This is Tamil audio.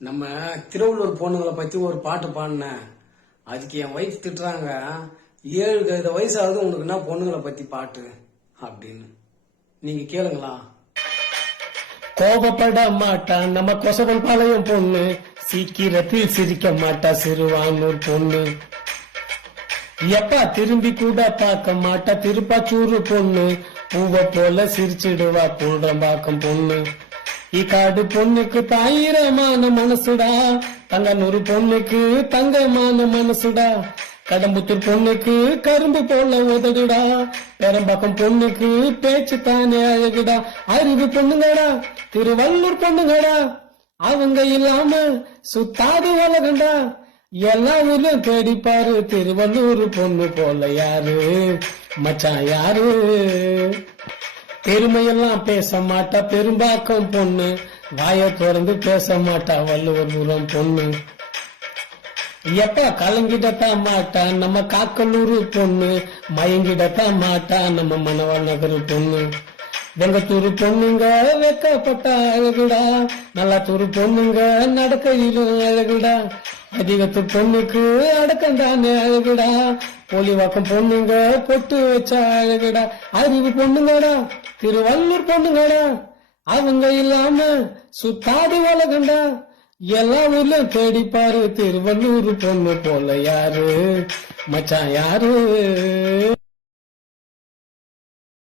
நம்ம திருவள்ளூர் பொண்ணுங்களை பத்தி ஒரு பாட்டு பாடினேன். அதுக்கு என் வயசு திட்டுறாங்க, 7 வயசாவது உனக்கு என்ன பொண்ணுங்களை பத்தி பாட்டு அப்படின்னு. நீங்க கேளுங்களா? கோபப்பட மாட்டா நம்ம கொசவன் பாளையம் பொண்ணு, சீக்கிரத்தில் சிரிக்க மாட்டா சிறுவானூர் பொண்ணு. எப்பா திரும்பி கூட பார்க்க மாட்டா திருப்பாச்சூரு பொண்ணு, பூவை போல சிரிச்சிடுவா புல்றம்பாக்கம் பொண்ணு. இக்காடு பொண்ணுக்கு தாயிரமான மனசுடா, தங்கனூர் பொண்ணுக்கு தங்கமான மனசுடா. கடம்புத்தூர் பொண்ணுக்கு கரும்பு போல உதடுடா, பெரம்பாக்கம் பொண்ணுக்கு பேச்சு தானே அழகுடா. அறிவு பொண்ணுங்கடா, திருவள்ளூர் பொண்ணுங்கடா, அவங்க இல்லாம சுத்தாது உலகண்டா. எல்லா ஊர்லயும் தேடிப்பாரு, திருவள்ளூர் பொண்ணு போல யாரு மச்சான் யாரு. பெருமையெல்லாம் பேச மாட்டா பெரும்பாக்கம் பொண்ணு, வாய திறந்து பேச மாட்டா வள்ளுவபுரம் பொண்ணு. எப்ப கலங்கிடத்தான் மாட்டா நம்ம காக்கலூர் பொண்ணு, மயங்கிடத்தான் மாட்டா நம்ம மணவாள் நகர் பொண்ணு. வெங்கத்தூர் பொண்ணுங்க வெக்கப்பட்ட அழகுடா, நல்லாத்தூர் பொண்ணுங்க நடக்கையிலும் அழகுடா. அதிகத்தூர் பொண்ணுக்கு அடக்கந்தானே அழகுடா, போலிவாக்கம் பொண்ணுங்க பொட்டு வச்ச அழகுடா. அறிவு பொண்ணுங்கடா, திருவள்ளூர் பொண்ணுங்கடா, அவங்க இல்லாம சுத்தாது உலகண்டா. எல்லா ஊர்லயும் தேடிப்பாரு, திருவள்ளூர் பொண்ணு போல யாரு மச்சான் யாரு.